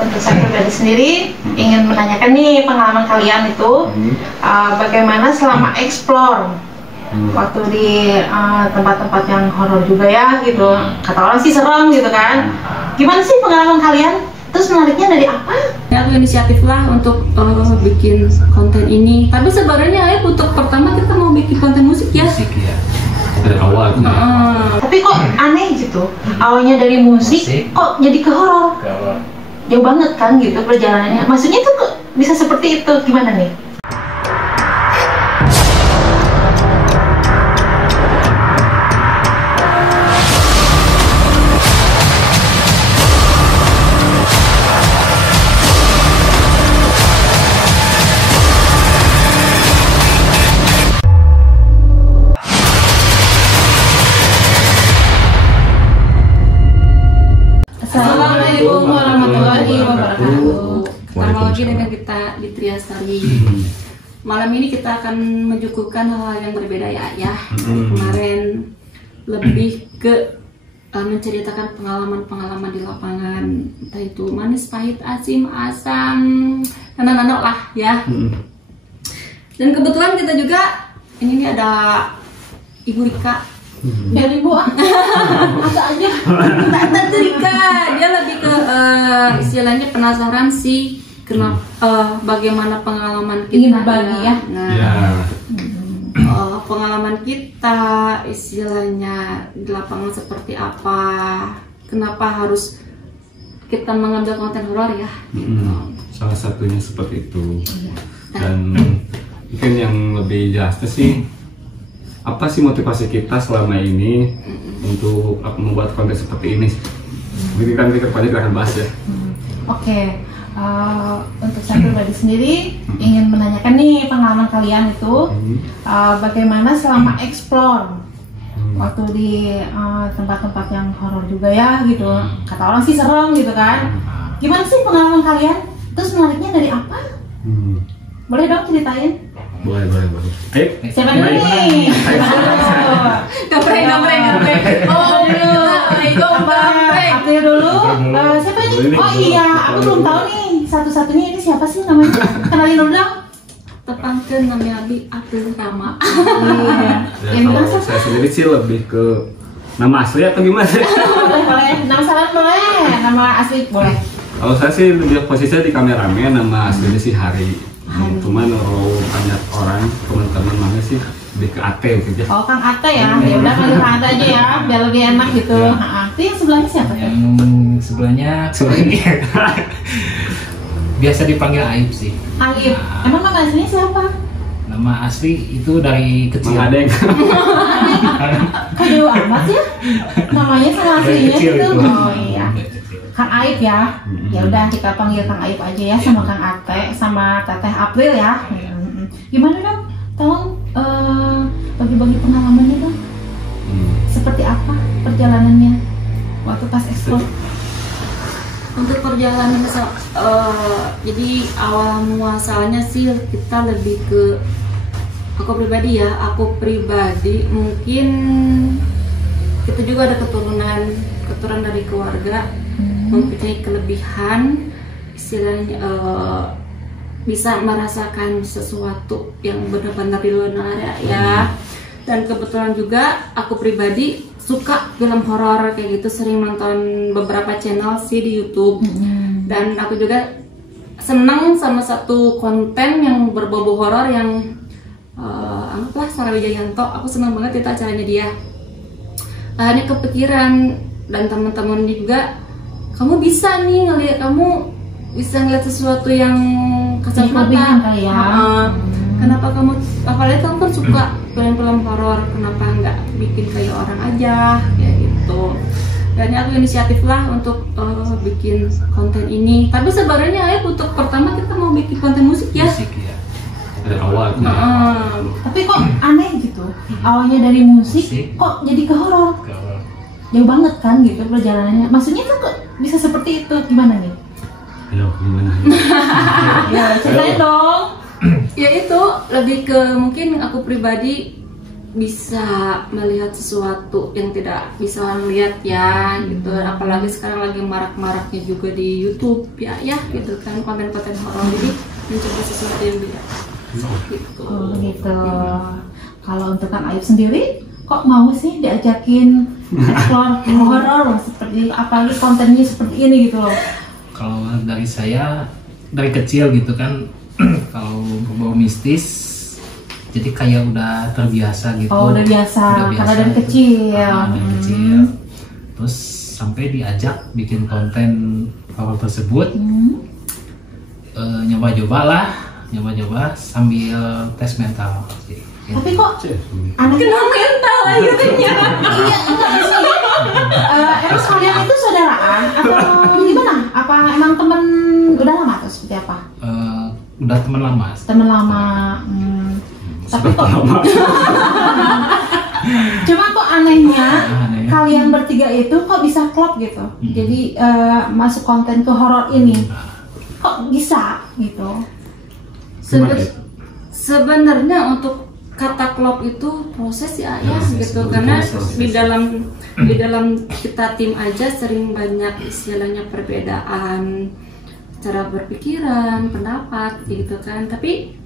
Untuk saya pribadi sendiri ingin menanyakan nih pengalaman kalian itu bagaimana selama explore waktu di tempat-tempat yang horor juga ya gitu. Kata orang sih serem gitu kan. Gimana sih pengalaman kalian? Terus menariknya dari apa? Aku inisiatif lah untuk bikin konten ini. Tapi sebenarnya untuk pertama kita mau bikin konten musik ya. Musik ya. Dari awal. Tapi kok aneh gitu. Awalnya dari musik kok jadi ke horor. Jauh banget kan gitu perjalanannya. Maksudnya tuh kok bisa seperti itu, gimana nih? Assalamualaikum warahmatullahi wabarakatuh. Ketemu lagi dengan kita di Triastari. Malam ini kita akan menyuguhkan hal-hal yang berbeda ya. Kemarin lebih ke menceritakan pengalaman-pengalaman di lapangan, entah itu manis, pahit, asim, asam, nano lah ya. Dan kebetulan kita juga ini nih ada Ibu Rika. Dari Bu apa aja? Tante Rika, dia lebih ke istilahnya penasaran sih kenapa bagaimana pengalaman kita. Ingin berbagi ya. Nah, pengalaman kita istilahnya di lapangan seperti apa? Kenapa harus kita mengambil konten horor ya? Salah satunya seperti itu. Dan mungkin yang lebih jelasnya sih, apa sih motivasi kita selama ini untuk membuat konten seperti ini? Mungkin kan kita akan bahas ya. Oke, untuk saya pribadi sendiri ingin menanyakan nih pengalaman kalian itu bagaimana selama explore waktu di tempat-tempat yang horor juga ya gitu. Kata orang sih serem gitu kan. Gimana sih pengalaman kalian? Terus menariknya dari apa? Boleh dong ceritain? Boleh. Ayo. Siapa dulu nih? Gapreng. Oh, April dulu. Siapa ini? Oh iya, aku belum tahu nih. Satu-satunya ini siapa sih namanya? Kenalin dulu dong. Tepangkan namanya April Rama. Yang bilang siapa? Saya sendiri sih lebih ke nama asli atau gimana? Boleh. Nama samaran boleh. Nama asli boleh. Kalau saya sih lebih posisinya di kameramen, nama aslinya sih Hari. Cuman kalau banyak orang teman-teman mana sih lebih ke Ate gitu. Oh, Kang Ate ya. Ya udah panggil Kang Ate aja ya, biar lebih enak gitu. Itu yang sebelahnya siapa? Yang sebelahnya biasa dipanggil Aib sih. Aib. Emang nama aslinya siapa? Nama asli itu dari kecil. Ada yang Kok jauh amat ya? Namanya sama aslinya kecil itu. itu. Oh iya. Kang Aib ya. Ya udah kita panggil Kang Aib aja ya, sama Kang Ate sama Teteh April ya. Gimana dong? Tolong bagi-bagi pengalamannya dong. Seperti apa perjalanannya waktu pas explore? Untuk perjalanan jadi awal muasalnya sih kita lebih ke aku pribadi mungkin kita juga ada keturunan dari keluarga mempunyai kelebihan istilahnya bisa merasakan sesuatu yang benar-benar di luar ya. Dan kebetulan juga aku pribadi suka film horor kayak gitu, sering nonton beberapa channel sih di YouTube. Dan aku juga senang sama satu konten yang berbau horor yang anggaplah Sarah Wijayanto. Aku senang banget itu acaranya dia. Ini kepikiran dan teman-teman juga, kamu bisa ngelihat sesuatu yang kasat mata ya. Kenapa kamu, apalagi kamu kan suka film-film horor, kenapa nggak bikin kayak orang aja kayak gitu. Dan aku inisiatif lah untuk bikin konten ini. Tapi sebenarnya untuk pertama kita mau bikin konten musik ya. Musik ya. dari awal. Tapi kok aneh gitu. Awalnya dari musik kok jadi ke horor. Jauh banget kan gitu perjalanannya. Maksudnya tuh kok bisa seperti itu, gimana nih? Ayo, gimana? Ya, ceritain dong. Ya itu lebih ke mungkin aku pribadi bisa melihat sesuatu yang tidak bisa melihat ya gitu, apalagi sekarang lagi marak-maraknya juga di YouTube ya gitu kan, konten-konten horor, jadi mencoba sesuatu yang beda gitu. Oh gitu. Kalau untuk Kang Ayub sendiri, kok mau sih diajakin explore horor seperti apalagi kontennya seperti ini gitu loh? Kalau dari saya dari kecil gitu kan, kalau berbau mistis, jadi kayak udah terbiasa gitu. Oh udah biasa, karena dari kecil. Dari kecil. Terus sampai diajak bikin konten horor tersebut, nyoba-nyoba sambil tes mental. Gitu. Tapi kok anaknya mental akhirnya? Iya enggak sih. Emang kalian itu saudaraan atau gimana? Apa emang temen udah lama atau seperti apa? Udah teman lama. Temen lama. Tapi kok cuma kok anehnya kalian bertiga itu kok bisa klop gitu. Jadi masuk konten ke horor ini. Kok bisa gitu? Sebenarnya untuk kata klop itu proses ya gitu, karena di dalam kita tim aja sering banyak istilahnya perbedaan cara berpikiran, pendapat gitu kan, tapi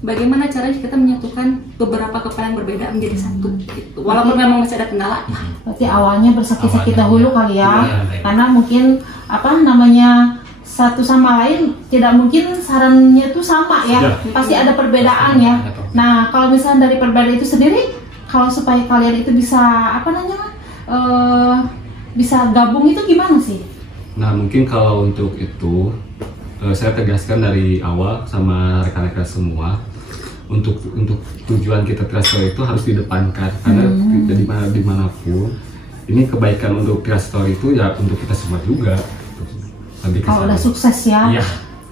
bagaimana caranya kita menyatukan beberapa kepala yang berbeda menjadi satu gitu, walaupun memang masih ada kendala. Berarti awalnya bersakit-sakit dahulu kali ya, karena mungkin apa namanya satu sama lain tidak mungkin sarannya tuh sama ya, pasti ada perbedaan ya. Nah kalau misalnya dari perbedaan itu sendiri, kalau supaya kalian itu bisa apa namanya bisa gabung itu gimana sih? Nah mungkin kalau untuk itu saya tegaskan dari awal sama rekan-rekan semua, untuk tujuan kita Tirasstory itu harus didepankan, karena dimanapun ini kebaikan untuk Tirasstory itu ya untuk kita semua juga. Kalau udah sukses ya.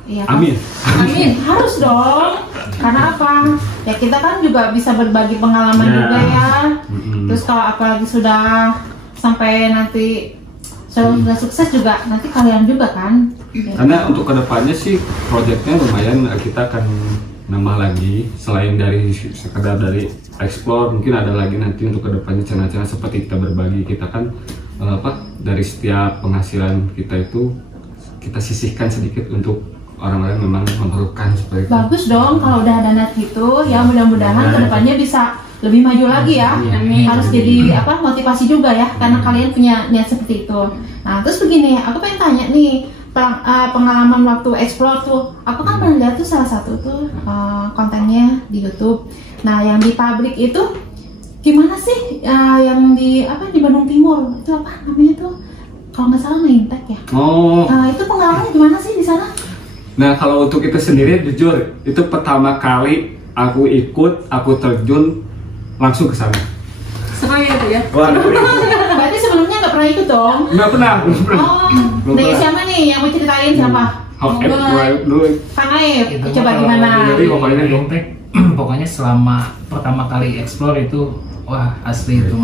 Iya. Amin. Amin. Harus dong. Karena apa? Ya kita kan juga bisa berbagi pengalaman juga ya. Terus kalau apalagi sudah sampai nanti sudah sukses juga, nanti kalian juga kan. Karena untuk kedepannya sih proyeknya lumayan, kita akan nambah lagi selain dari sekedar dari explore, mungkin ada lagi nanti untuk kedepannya channel-channel seperti kita berbagi, kita kan dari setiap penghasilan kita itu kita sisihkan sedikit untuk orang-orang memang memerlukan seperti itu. Bagus dong kalau udah ada net gitu ya, mudah-mudahan kedepannya bisa lebih maju lagi ya. Harus jadi motivasi juga ya, karena kalian punya niat seperti itu. Nah terus begini, aku pengen tanya nih pengalaman waktu explore tuh, aku kan pernah lihat tuh salah satu tuh kontennya di YouTube. Nah yang di pabrik itu gimana sih, yang di Bandung Timur itu apa namanya tuh? Kalau nggak salah Maintek ya. Itu pengalamannya gimana sih di sana? Nah kalau untuk itu sendiri jujur itu pertama kali aku terjun langsung ke sana. Semuanya itu ya. Berarti sebelumnya nggak pernah ikut dong? Nggak pernah. Dari siapa nih yang mau ceritain siapa? Kang Ayub, coba gimana? Pokoknya selama pertama kali explore itu, wah asli itu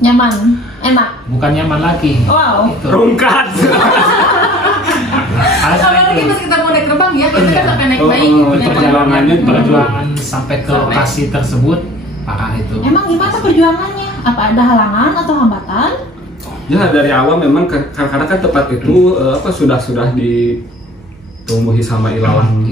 nyaman, enak. Bukan nyaman lagi. Wow. Rungkat. Apalagi pas kita mau naik terbang ya, kita kan sampai naik baik. Perjuangan sampai ke lokasi tersebut parah itu. Emang gimana perjuangannya? Apa ada halangan atau hambatan? Ya dari awal memang karena kan tempat itu sudah ditumbuhi sama ilalang.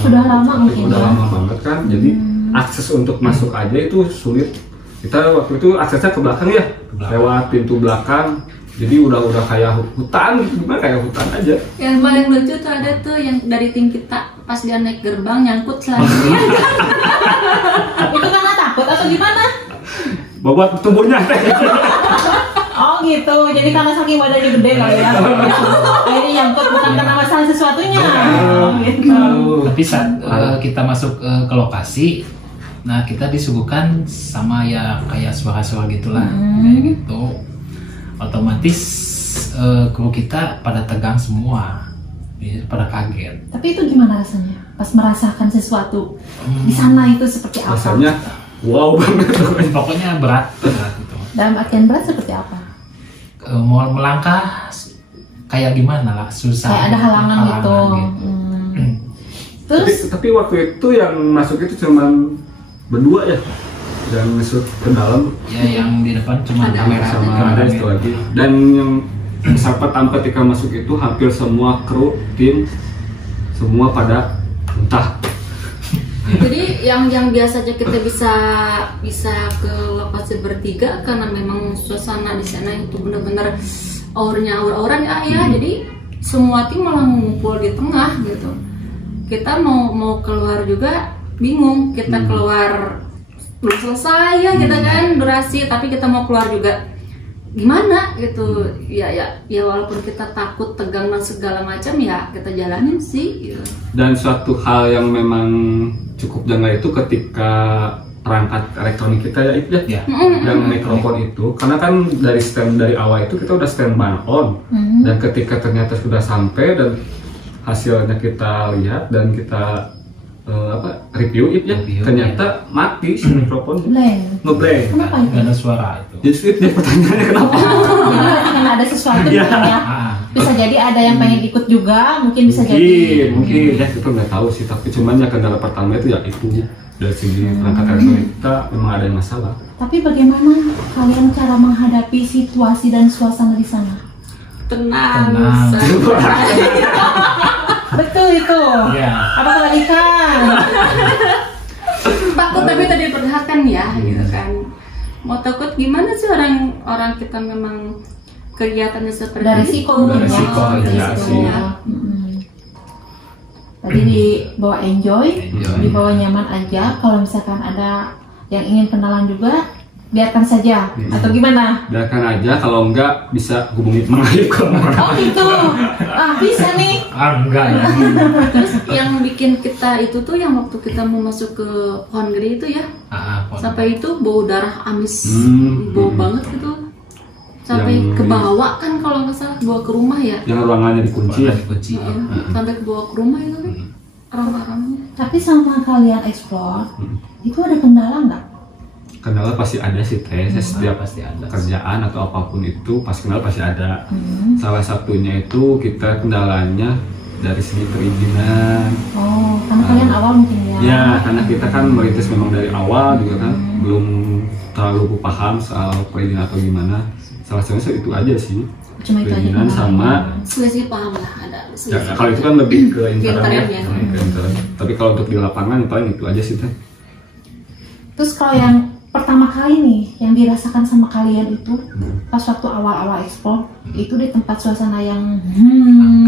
Sudah lama mungkin. Sudah lama banget kan. Jadi akses untuk masuk aja itu sulit. Kita waktu itu aksesnya ke belakang ya, lewat pintu belakang. Jadi udah kayak hutan, gimana kayak hutan aja. Yang paling lucu tuh ada tuh yang dari tim kita pas dia naik gerbang nyangkut selanjutnya. Itu karena takut atau gimana? Bobot tubuhnya. Oh gitu, jadi karena saking badannya gede kali ya. Akhirnya nyangkut, bukan karena masalah sesuatunya. Gitu. Tapi saat kita masuk ke lokasi, nah kita disuguhkan sama ya kayak suara-suara gitulah, kayak gitu. Otomatis kru kita pada tegang semua, pada kaget. Tapi itu gimana rasanya pas merasakan sesuatu di sana itu seperti apa? Rasanya wow banget. Pokoknya berat gitu. Dalam artian berat seperti apa? Mau melangkah kayak gimana lah, susah. Kayak ada halangan gitu. Terus? Tapi waktu itu yang masuk itu cuma berdua ya. dan masuk ke dalam Ya yang di depan cuma Ada kamera sama ada itu lagi. Dan yang saat ketika masuk itu hampir semua kru tim semua pada muntah. Jadi yang biasanya kita bisa ke lokasi bertiga karena memang suasana di sana itu benar-benar auranya aura-aura ya. Jadi semua tim malah ngumpul di tengah gitu. Kita mau keluar juga bingung. Kita keluar belum selesai ya kita kan durasi, tapi kita mau keluar juga gimana gitu. Ya walaupun kita takut, tegang dan segala macam ya kita jalanin sih gitu. Dan suatu hal yang memang cukup janggal itu ketika perangkat elektronik kita ya itu Ya. yang mikrofon itu, karena kan dari awal itu kita udah standby on, dan ketika ternyata sudah sampai dan hasilnya kita lihat dan kita review itu ya, Review, ternyata mati si mikrofon, Blank. ngeblank. Kenapa itu? Gak ada suara itu. Jadi itu pertanyaannya kenapa? Jadi berarti karena ada sesuatu Iya. mungkin ya. Ah, Bisa jadi ada yang pengen ikut juga, mungkin bisa jadi. mungkin ya kita nggak tahu sih, tapi cuman ya kendala pertama itu ya itu dari segi perangkat elektronik kita memang ada yang masalah. Tapi bagaimana kalian cara menghadapi situasi dan suasana di sana? Tenang. Tenang. Betul itu. Iya. Apa kebalikan? Takut tapi tadi diperlihatkan ya gitu kan. Mau takut gimana sih orang kita memang kegiatannya seperti Dari itu. resiko mungkin ya. Resiko, Dari iya resiko sih. ya. Tadi dibawa enjoy, dibawa nyaman aja. Kalau misalkan ada yang ingin kenalan juga, biarkan saja. Atau gimana? Biarkan aja, kalau enggak bisa hubungi mengalir ke Oh gitu. Ah bisa nih. Enggak ya. Terus yang bikin kita itu tuh yang waktu kita mau masuk ke pohon gede itu ya, sampai itu bau darah amis, bau banget gitu. Sampai Yang- ke bawah kan kalau nggak salah bawa ke rumah ya. yang ruangannya dikunci ya. Kunci. Iya, sampai ke bawah ke rumah itu kan orang-orangnya. Tapi sama kalian explore, itu ada kendala nggak? Kendala pasti ada sih teh. Setiap Pasti ada. kerjaan atau apapun itu pasti kendala pasti ada. Salah satunya itu kita kendalanya dari segi perizinan. Oh, karena kalian awal mungkin ya. Ya, karena kita kan merintis memang dari awal juga kan belum terlalu paham soal perizinan atau gimana. Salah satunya itu aja sih. Cuma itu aja. Perizinan sama Selisih paham lah ada. ya, Selisih. kalau itu kan lebih ke intern ya. Intern ya. Ke intern. Tapi kalau untuk di lapangan paling itu aja sih teh. Terus kalau yang pertama kali nih yang dirasakan sama kalian itu pas waktu awal-awal explore itu di tempat suasana yang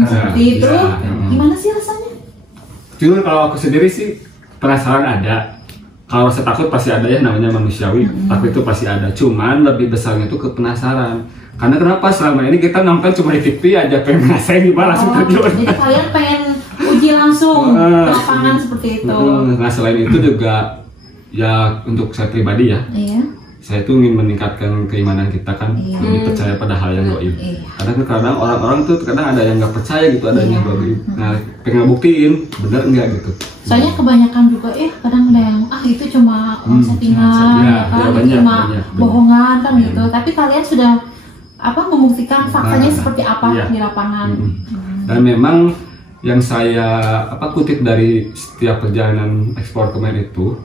seperti itu, bisa. gimana sih rasanya? Jujur kalau aku sendiri sih penasaran ada. Kalau rasa takut pasti ada ya, namanya manusiawi. Takut itu pasti ada. Cuman lebih besarnya itu ke penasaran. Karena kenapa selama ini kita nonton cuma di TV aja, pengen ngerasain gimana langsung terjun. Jadi kalian pengen uji langsung ke lapangan seperti itu. Nah selain itu juga ya untuk saya pribadi ya, Iya. saya tuh ingin meningkatkan keimanan kita kan, Iya. lebih percaya pada hal yang gaib. Iya. Karena kan kadang orang-orang tuh kadang ada yang nggak percaya gitu adanya Iya. gaib. Nah pengen buktiin bener enggak gitu. Soalnya kebanyakan juga kadang ada yang itu cuma settingan, ya, ya kan, ya, itu banyak, cuma banyak. bohongan kan gitu. Tapi kalian sudah membuktikan faktanya seperti apa Iya. di lapangan. Dan memang yang saya kutip dari setiap perjalanan ekspor kemarin itu,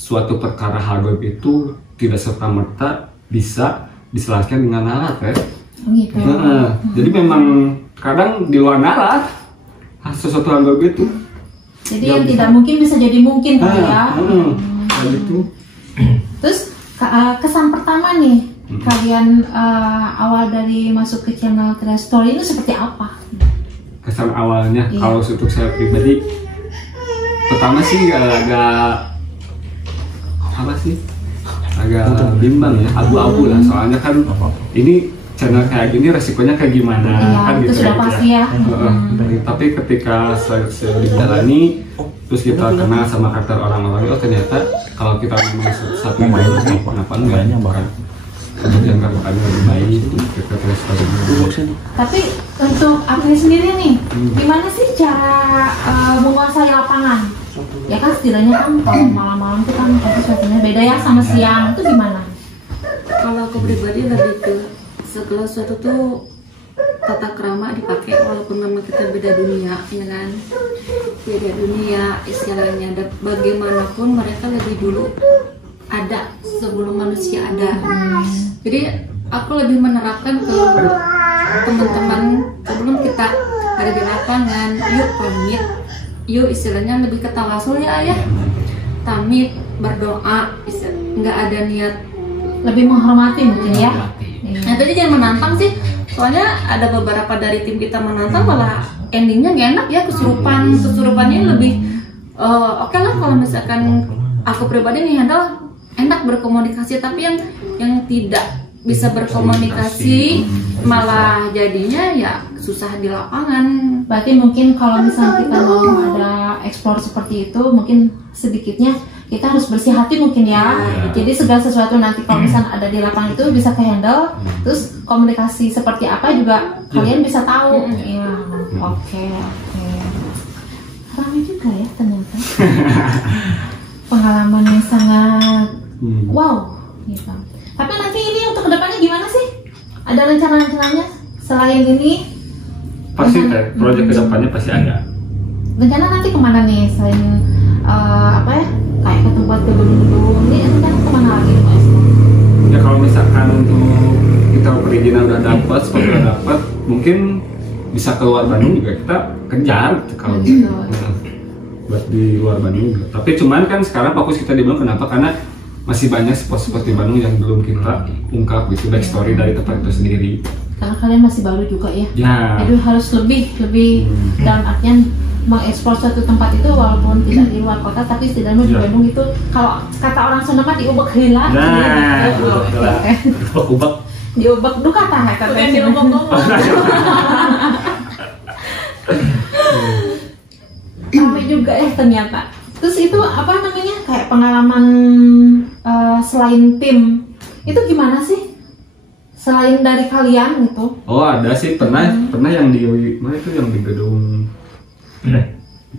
suatu perkara hal gaib itu tidak serta merta bisa diselaraskan dengan nalar ya. Gitu. Jadi memang kadang di luar nalar sesuatu hal gaib itu. Jadi yang tidak mungkin bisa jadi mungkin gitu ya. Kayak gitu. Terus kesan pertama nih kalian awal dari masuk ke channel Trash Story itu seperti apa? Kesan awalnya Iya. kalau untuk saya pribadi, pertama sih agak bimbang ya, abu-abu lah. Soalnya kan ini channel kayak gini resikonya kayak gimana Iya, kan itu gitu sudah pasti ya. Tapi ketika saya dijalani terus kita kenal sama karakter orang-orang, oh ternyata kalau kita memang satu main kenapa enggak kan untuk yang karakternya lebih baik kita terus Tapi untuk April sendiri nih, gimana sih cara menguasai lapangan? Ya kan setidaknya kan kalau malam-malam tuh kan pasti suasananya beda ya sama siang, itu gimana? Kalau aku pribadi lebih ke segala sesuatu tuh tata krama dipakai walaupun memang kita beda dunia ya kan, beda dunia istilahnya. Dan bagaimanapun mereka lebih dulu ada sebelum manusia ada. Jadi aku lebih menerapkan ke teman-teman sebelum kita ada di lapangan, yuk pamit, yuk istilahnya lebih ke tawasul ya ayah, pamit berdoa, nggak ada niat, Lebih menghormati mungkin ya. nah tadi jangan menantang sih, soalnya ada beberapa dari tim kita menantang malah endingnya nggak enak ya, kesurupannya lebih oke lah kalau misalkan aku pribadi nih handle enak berkomunikasi, tapi yang tidak bisa berkomunikasi malah jadinya ya susah di lapangan. Berarti mungkin kalau misalnya kita mau ada explore seperti itu, mungkin sedikitnya kita harus bersih hati mungkin ya. Jadi segala sesuatu nanti kalau misalnya ada di lapangan itu bisa ke handle, terus komunikasi seperti apa juga kalian bisa tahu. Iya, oke. Ramai juga ya ternyata. Pengalaman yang sangat wow gitu. Tapi nanti ini untuk kedepannya gimana sih? Ada rencana-rencananya selain ini? Pasti proyek kedepannya pasti ada. Rencana nanti kemana nih selain apa ya? Kayak ke tempat ke gedung-gedung ini rencana kemana lagi nih Pak Esko? Ya kalau misalkan untuk kita perizinan udah dapat, spot udah dapat, mungkin bisa keluar Bandung juga kita kejar gitu, kalau buat di luar Bandung juga. Tapi cuman kan sekarang fokus kita di Bandung, kenapa? Karena masih banyak spot-spot di Bandung yang belum kita ungkap gitu, backstory dari tempat itu sendiri. Karena kalian masih baru juga ya. Ya. Jadi harus lebih dalam artian mengekspor suatu tempat itu walaupun tidak di luar kota, tapi setidaknya di Bandung itu kalau kata orang Sunda mah diubek heula. Ubek. Diubek duh kata diubek. Ramai juga ya ternyata. Terus itu apa namanya, kayak pengalaman selain tim itu gimana sih? Selain dari kalian gitu? Oh ada sih, pernah yang di mana itu, yang di gedung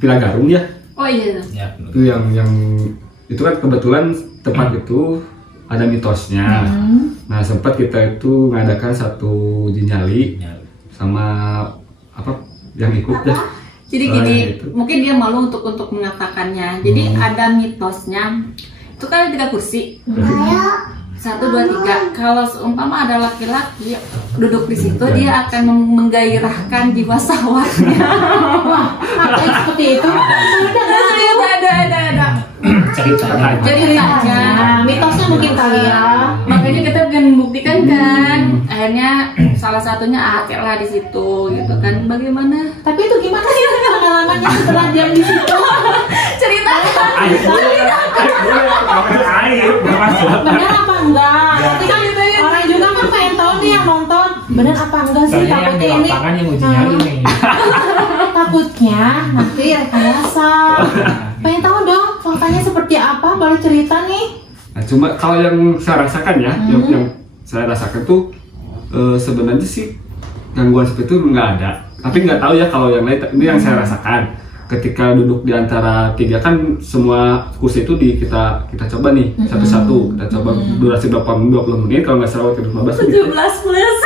Villa Garung ya. Oh iya. Itu yang itu kan kebetulan tempat itu ada mitosnya. Nah sempat kita itu mengadakan satu jinjali sama apa yang ikut dah. Jadi gini, mungkin dia malu untuk mengatakannya. Jadi ada mitosnya. Itu kan ada 3 kursi. 1, 2, 3. Kalau seumpama ada laki-laki duduk di situ, dia akan menggairahkan jiwa sahwatnya. Ada seperti itu? Ada. Ceritanya. Mitosnya mungkin kali ya. Makanya kita pengen membuktikan kan. Akhirnya salah satunya Ake lah di situ gitu kan. Bagaimana? Tapi itu gimana sih pengalamannya setelah diam di situ? Ceritakan. Benar apa enggak? Nanti kan orang juga kan pengen tahu nih yang nonton. Benar apa enggak sih? Takutnya ini. Yang uji nyali nih. Takutnya nanti rekayasa. Pengen tahu dong faktanya seperti apa? Boleh cerita nih. Nah, cuma kalau yang saya rasakan ya, yang saya rasakan tuh sebenarnya sih gangguan seperti itu nggak ada. Tapi nggak tahu ya kalau yang lain. Ini yang saya rasakan. Ketika duduk di antara 3 kan semua kursi itu kita coba nih satu-satu. Kita coba durasi 20 menit, kalau nggak salah waktu 15 menit. 17 plus.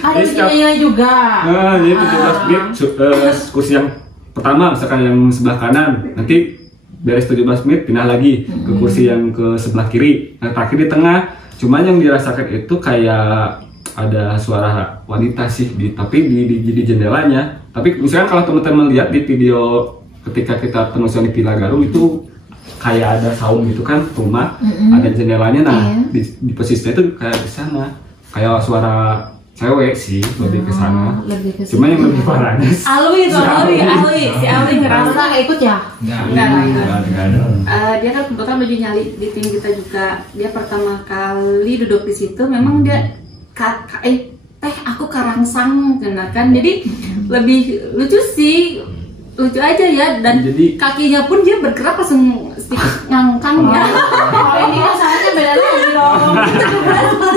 Ada biayanya juga. Nah, jadi 17 menit kursi yang pertama misalkan yang sebelah kanan, nanti beres 17 menit pindah lagi ke kursi yang ke sebelah kiri. Nah, terakhir di tengah. Cuman yang dirasakan itu kayak ada suara wanita sih tapi di jendelanya. Tapi misalkan kalau teman-teman lihat di video ketika kita penelusuran di Villa Garung itu kayak ada sound gitu kan, rumah ada jendelanya. Nah di posisinya itu kayak di sana kayak suara cewek sih, lebih ke sana. Cuma yang lebih parahnya Alwi si Alwi ngerasa ikut ya? Enggak ada. Dia kan kebetulan baju nyali di tim kita juga. Dia pertama kali duduk di situ, memang dia aku karangsang kan. Jadi lebih lucu sih, lucu aja ya. Dan jadi, kakinya pun dia bergerak langsung ngangkang ya. Kalau ini masalahnya beda lagi dong.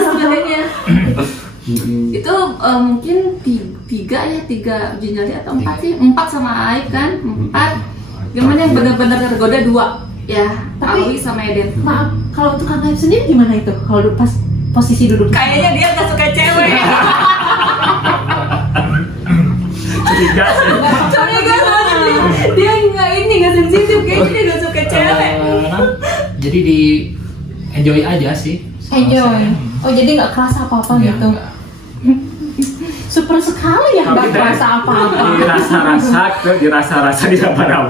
Sebenarnya itu mungkin 3 uji nyali atau 4 sih, 4 sama Aik kan, 4. Gimana yang benar-benar tergoda 2 ya, Alwi sama Eden. Maaf, kalau untuk Kak Aib sendiri gimana itu? Kalau pas posisi duduk? Kayaknya dia nggak suka cewek. curiga Dia nggak sensitif, kayaknya dia nggak suka cewek. jadi di enjoy aja sih. Enjoy. Oh jadi nggak kerasa apa-apa Enggak, gitu. enggak. Super sekali ya, nggak kerasa apa-apa. dirasa-rasa di raba-raba.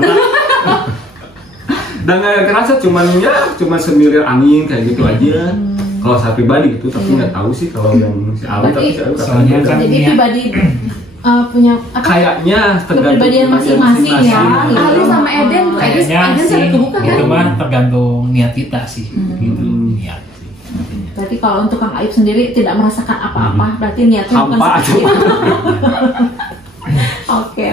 Dan nggak kerasa cuman semilir angin kayak gitu aja. Kalau saya pribadi gitu, tapi nggak tahu sih kalau yang si Ali, tapi saya soalnya kan jadi niat. pribadi punya apa? kayaknya Kepribadian masing-masing ya. Ali sama Eden tuh, Kayaknya Eden sih sampai kebuka kan? itu mah tergantung niat kita sih. Gitu, niat sih. Berarti kalau untuk Kang Aib sendiri tidak merasakan apa-apa, berarti niatnya bukan hampa seperti itu. Oke.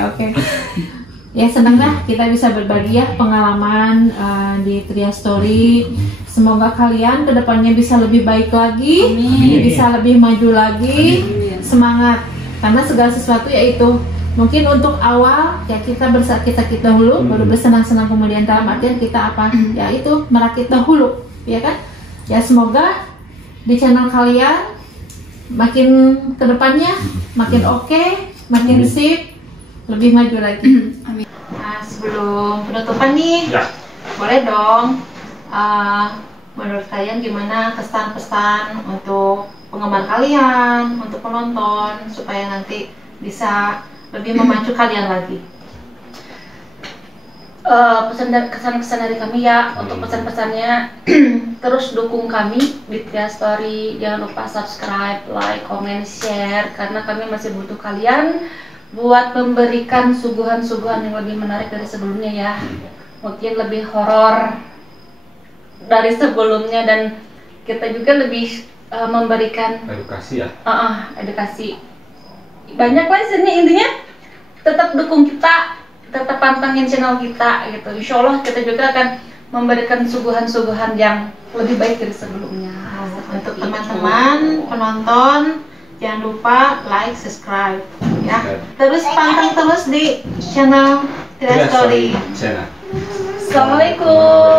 Ya senang dah kita bisa berbagi ya pengalaman di Tria Story. Semoga kalian kedepannya bisa lebih baik lagi, bisa lebih maju lagi. Amin. Semangat, karena segala sesuatu yaitu mungkin untuk awal ya kita bersakit dahulu, baru bersenang-senang kemudian, dalam artian kita apa? Ya itu merakit dahulu, ya kan? Ya semoga di channel kalian makin kedepannya makin oke, makin sip, lebih maju lagi. Amin. Nah sebelum penutupan nih, Ya. boleh dong menurut kalian gimana kesan-pesan untuk penggemar kalian, untuk penonton, supaya nanti bisa lebih memacu kalian lagi. Pesan dan kesan-kesan dari kami ya, untuk pesan-pesannya terus dukung kami di Tria Story, jangan lupa subscribe, like, comment, share, karena kami masih butuh kalian buat memberikan suguhan-suguhan yang lebih menarik dari sebelumnya ya, mungkin lebih horor dari sebelumnya, dan kita juga lebih memberikan Edukasi ya. edukasi banyak lah sini. Intinya tetap dukung kita, tetap pantengin channel kita gitu. Insya Allah kita juga akan memberikan suguhan-suguhan yang lebih baik dari sebelumnya. Untuk teman-teman penonton, jangan lupa like, subscribe ya. Terus panteng terus di channel Tria Story. Channel. Assalamualaikum.